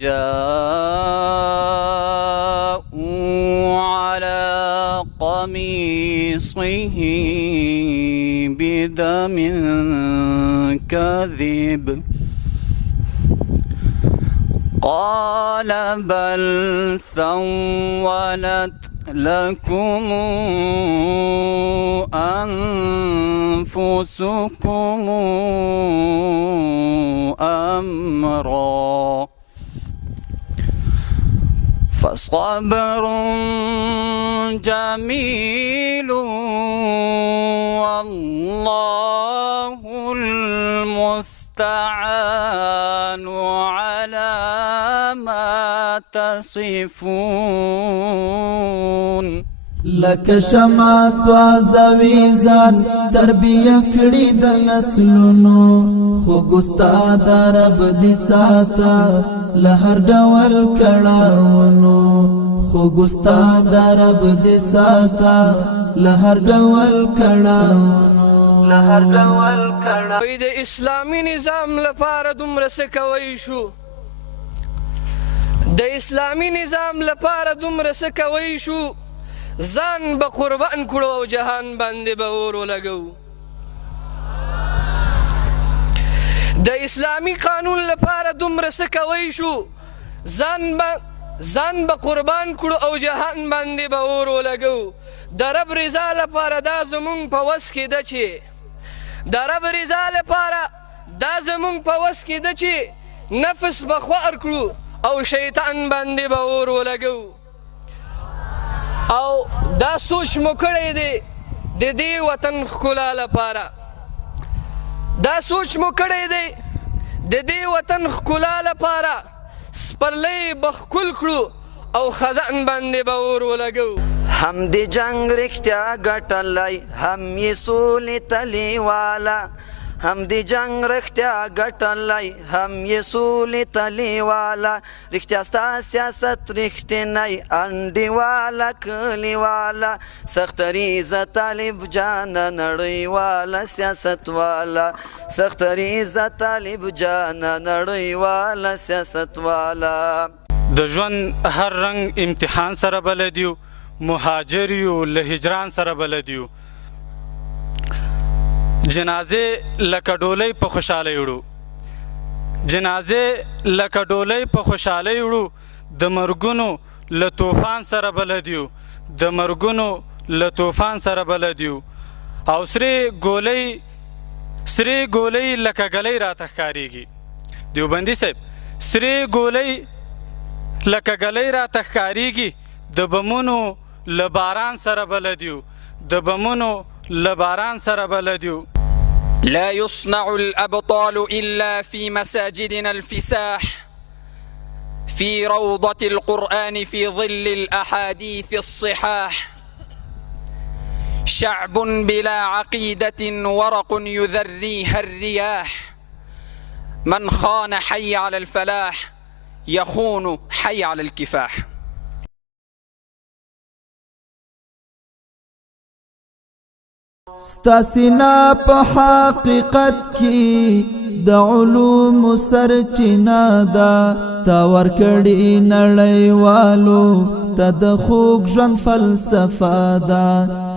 جاءوا على قميصه بدم كذب قال بل سولت لكم أنفسكم أمرا فصبر جميل والله المستعان على ما تصفون. لکه شمع سوځوي ځان تربیه کړي د نسلونو خوږ استاد رب دې ساته له هر ډول کړاوونو خوږ استاد رب دې ساته له هر ډول کړاوونو د اسلامي نظام لپاره دومره څه کوی شو د اسلامي نظام لپاره دومره څه کوی شو ځان به قربان کړو او جهان باندې به اور ولګو د اسلامي قانون لپاره دومره څه کوی شو ځان به قربان کړو او جهان باندې به اور ولګو د رب رضا لپاره دا زمونږ په وس کې ده چې د رب رضا لپاره دا زمونږ په وس کې ده چې نفس به خوار کړو او شیطان باندې به اور ولګو او دا سوچ مو کړی دی د دې وطن ښکلا لپاره دا سوچ مو کړی دی د دې وطن ښکلا لپاره سپرلی به ښکل کړو او خزان باندې به اور ولګو هم د جنگ رښتیا ګټلی هم یې سولې تلې والا هم د جنگ رښتیا ګټلی هم یې سولې تلې والا رښتیا ستا سیاست رښتینی انډیواله کلیواله سختریزه طالب جانه نړیواله سیاست والا سختریزه طالب جانه نړیواله سیاست والا د ژوند هر رنګ امتحان سره بلد یو مهاجر یو له هجران سره بلد یو جنازې لکه ډولۍ په خوشحالۍ وړو جنازې لکه ډولۍ په خوشحالۍ وړو د مرګونو له طوفان سره بلد یو د مرګونو له طوفان سره بلد یو او سرې ګولۍ لکه ګلۍ راته ښکارېږي دیوبندي صاحب سرې ګولۍ لکه ګلۍ راته ښکارېږي د بمونو له باران سره بلد یو د بمونو له باران سره بلد یو لا يصنع الأبطال إلا في مساجدنا الفساح في روضة القرآن في ظل الأحاديث الصحاح شعب بلا عقيدة ورق يذريها الرياح من خان حي على الفلاح يخون حي على الكفاح ستاسینا په حقیقت کې د علوم سرچینه ده تا ورکړې نړیوالو ته د خوږ ژوند فلسفه ده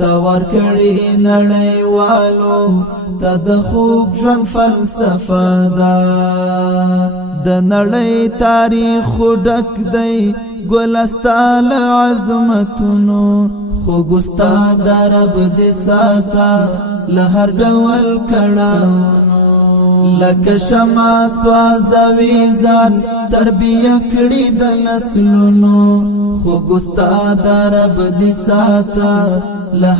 تا ورکړې نړیوالو ته د خوږ ژوند فلسفه ده د نړۍ تاریخ ډک دی ګلستا له عظمتونو خوږ استاد رب دې ساته له هر ډول کړاوونو لکه شمع سوځوي ځان تربیه کړي د نسلونو خوږ استاد رب دې ساته له